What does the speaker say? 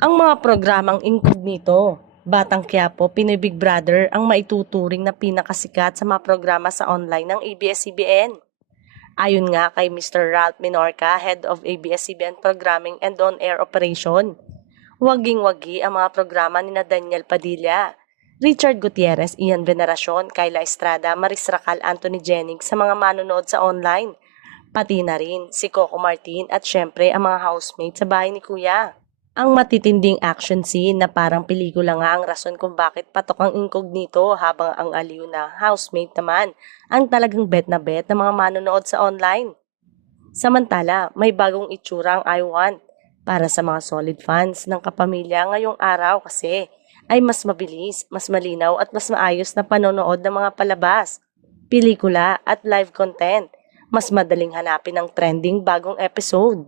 Ang mga programang incognito, Batang Quiapo, Pinoy Big Brother ang maituturing na pinakasikat sa mga programa sa online ng ABS-CBN. Ayon nga kay Mr. Ralph Minorca, Head of ABS-CBN Programming and On-Air Operation, waging-wagi ang mga programa ni Daniel Padilla, Richard Gutierrez, Ian Veneracion, Kayla Estrada, Maris Racal, Anthony Jennings sa mga manonood sa online. Pati na rin si Coco Martin at syempre ang mga housemates sa bahay ni Kuya. Ang matitinding action scene na parang pelikula nga ang rason kung bakit patok ang incognito habang ang aliw na housemate naman ang talagang bet na bet ng mga manonood sa online. Samantala, may bagong itsura ang I Want para sa mga solid fans ng Kapamilya ngayong araw kasi ay mas mabilis, mas malinaw at mas maayos na panonood ng mga palabas, pelikula at live content. Mas madaling hanapin ang trending bagong episode.